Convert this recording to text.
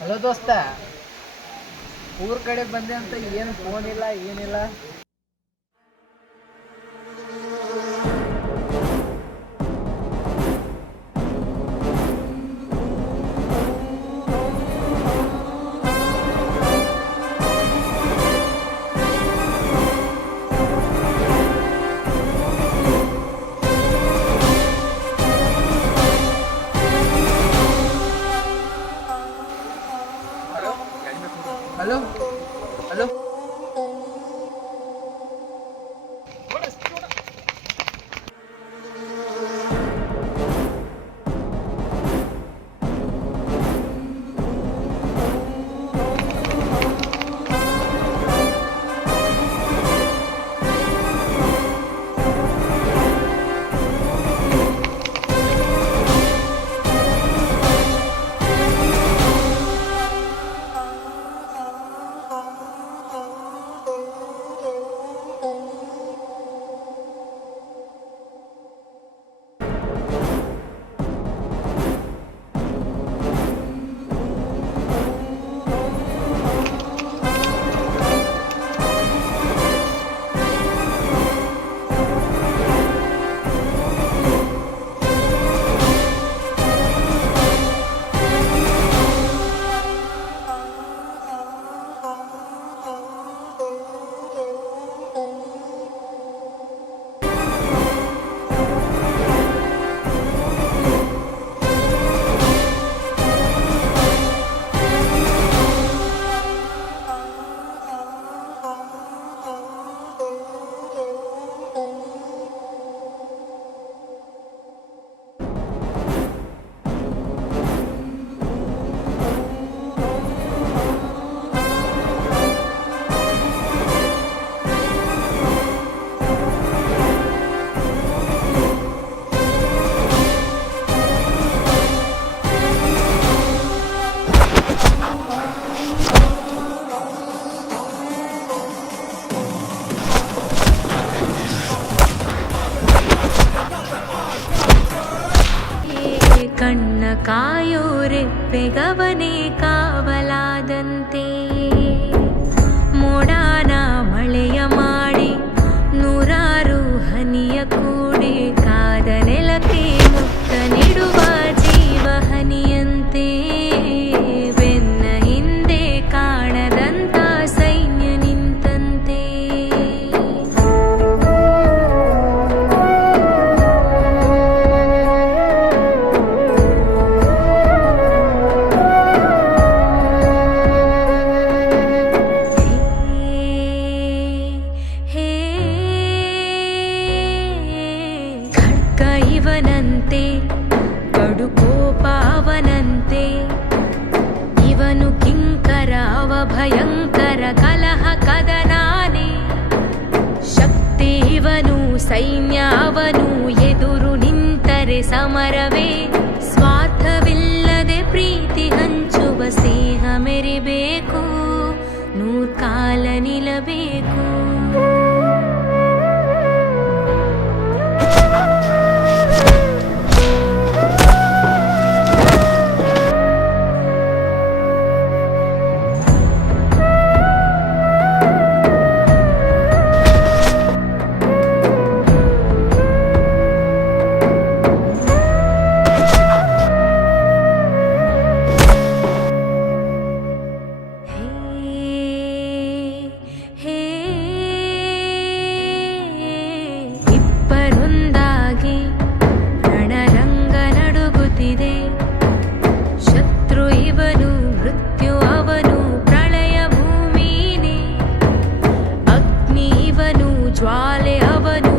Hello ದೋಸ್ತ, ಊರ್ ಕಡೆ ಬಂದೆ ಅಂತ ಏನು ಫೋನ್ ಇಲ್ಲ ಏನಿಲ್ಲ. ಹಲೋ ಹಲೋ ಕಣ್ಣ ಕಾಯೋರೆಪ್ಪೆಗವನೇ ಕಾವಲಾದಂತೆ ಮೋಡಾನ ಮಳೆಯ ಮಾಡಿ ನೂರಾರು ಹನಿಯ ಕೂಡಿ ಕಾದ ನೆಲಕ್ಕೆ ಮುತ್ತ ನೀಡುವ ಜೀವ ಹನಿಯಂತೆ ಬೆನ್ನ ಹಿಂದೆ ಕಾಣದಂತ ಸೈನ್ಯ ನಿಂತಂತೆ. ಇವನಂತೆ ಕಡು ಕೋಪ ಅವನಂತೆ, ಇವನು ಕಿಂಕರ ಅವ ಭಯಂಕರ ಕಲಹ ಕದನಾನೆ, ಶಕ್ತಿ ಇವನು ಸೈನ್ಯ ಅವನು ಎದುರು ನಿಂತರೆ ಸಮರವೇ, ಸ್ವಾರ್ಥವಿಲ್ಲದೆ ಪ್ರೀತಿ ಹಂಚುವ ಸ್ನೇಹ ಮೆರಿಬೇಕು, ನೂರ್ಕಾಲ ನಿಲ್ಲಬೇಕು. ಇಬ್ಬರೊಂದಾಗಿ ರಣರಂಗ ನಡುಗುತ್ತಿದೆ, ಶತ್ರು ಇವನು ಮೃತ್ಯು ಅವನು ಪ್ರಳಯ ಭೂಮಿನೇ, ಅಗ್ನಿ ಇವನು ಜ್ವಾಲೆ ಅವನು